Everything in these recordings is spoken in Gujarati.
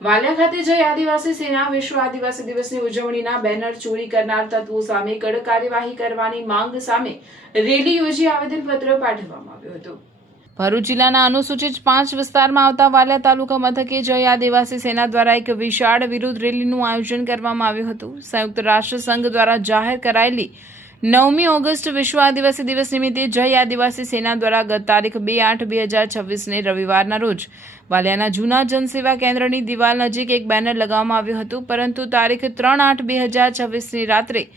વાલિયા ખાતે જય આદિવાસી સેના વિશ્વ આદિવાસી દિવસની ઉજવણીના બેનર ચોરી કરનાર તત્વો સામે કડક કાર્યવાહી કરવાની માંગ સામે રેલી યોજી આવેદનપત્ર પાઠવવામાં આવ્યું હતું। ભરૂચ જિલ્લાના અનુસૂચિત 5 વિસ્તારમાં આવતા વાલિયા તાલુકા મથકે જય આદિવાસી સેના દ્વારા એક વિશાળ વિરોધ રેલીનું આયોજન કરવામાં આવ્યું હતું। સંયુક્ત રાષ્ટ્ર સંઘ દ્વારા જાહેર કરાયેલી 9મી ઓગસ્ટ વિશ્વ આદિવાસી દિવસ નિમિત્તે જય આદિવાસી સેના દ્વારા ગત તારીખ 2/8/2026ને રવિવારના રોજ વાલિયાના જૂના જનસેવા કેન્દ્રની દિવાલ નજીક એક બેનર લગાવવામાં આવ્યું હતું, પરંતુ તારીખ 3/8/2026ની રાત્રે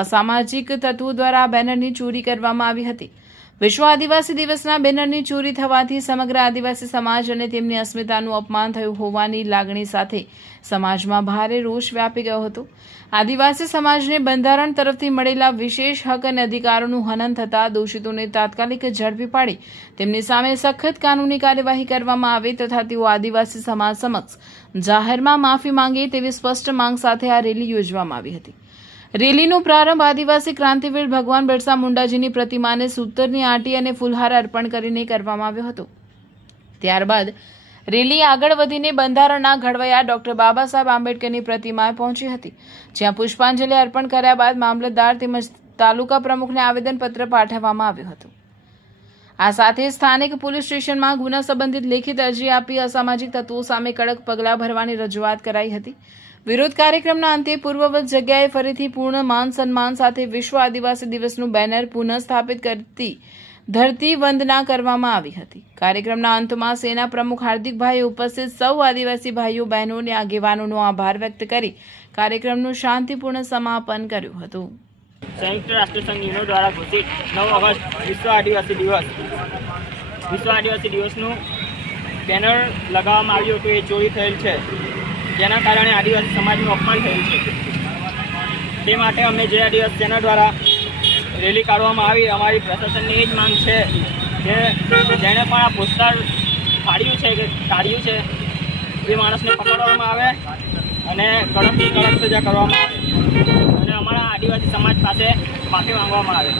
અસામાજિક તત્વો દ્વારા આ બેનરની ચોરી કરવામાં આવી હતી। વિશ્વ આદિવાસી દિવસના બેનરની ચોરી થવાથી સમગ્ર આદિવાસી સમાજ અને તેમની અસ્મિતાનું અપમાન થયું હોવાની લાગણી સાથે સમાજમાં ભારે રોષ વ્યાપી ગયો હતો। આદિવાસી સમાજને બંધારણ તરફથી મળેલા વિશેષ હક અને અધિકારોનું હનન થતાં દોષિતોને તાત્કાલિક ઝડપી પાડી તેમની સામે સખત કાનૂની કાર્યવાહી કરવામાં આવે તથા તેઓ આદિવાસી સમાજ સમક્ષ જાહેરમાં માફી માંગે તેવી સ્પષ્ટ માંગ સાથે આ રેલી યોજવામાં આવી હતી। રેલીનો પ્રારંભ આદિવાસી ક્રાંતિવીર ભગવાન બિરસા મુંડાજીની પ્રતિમાને સૂતરની આંટી અને ફૂલહાર અર્પણ કરીને કરવામાં આવ્યો હતો। ત્યારબાદ રેલી આગળ વધીને બંધારણના ઘડવૈયા ડોક્ટર બાબા સાહેબ આંબેડકરની પ્રતિમાએ પહોંચી હતી, જ્યાં પુષ્પાંજલિ અર્પણ કર્યા બાદ મામલતદાર તેમજ તાલુકા પ્રમુખને આવેદનપત્ર પાઠવવામાં આવ્યું હતું। આ સાથે સ્થાનિક પોલીસ સ્ટેશનમાં ગુના સંબંધિત લેખિત અરજી આપી અસામાજિક તત્વો સામે કડક પગલાં ભરવાની રજૂઆત કરાઈ હતી। વિરોધ કાર્યક્રમના અંતે પૂર્વવત જગ્યાએ ફરીથી પૂર્ણ માન સન્માન સાથે વિશ્વ આદિવાસી દિવસનું બેનર પુનઃ સ્થાપિત કરતી ધરતી વંદના કરવામાં આવી હતી। કાર્યક્રમના અંતમાં સેના પ્રમુખ હાર્દિકભાઈએ ઉપસ્થિત સૌ આદિવાસી ભાઈઓ બહેનો અને આગેવાનોનો આભાર વ્યક્ત કરી કાર્યક્રમનું શાંતિપૂર્ણ સમાપન કર્યું હતું। संयुक्त राष्ट्र संघ यूनो द्वारा घोषित 9 ऑगस्ट विश्व आदिवासी દિવસનું બેનર લગાવવામાં આવ્યું હતું એ ચોરી થયેલ છે, જેના કારણે આદિવાસી સમાજનું અપમાન થયું છે। તે માટે અમે જે આદિવાસી સેના દ્વારા રેલી કાઢવામાં આવી, અમારી પ્રશાસનની એ જ માંગ છે કે જેણે પણ આ પોસ્ટર ફાડ્યું છે કે કાઢ્યું છે એ માણસને પકડવામાં આવે અને કડકથી કડક સજા કરવામાં આવે અને અમારા આદિવાસી સમાજ પાસે માફી માંગવામાં આવે।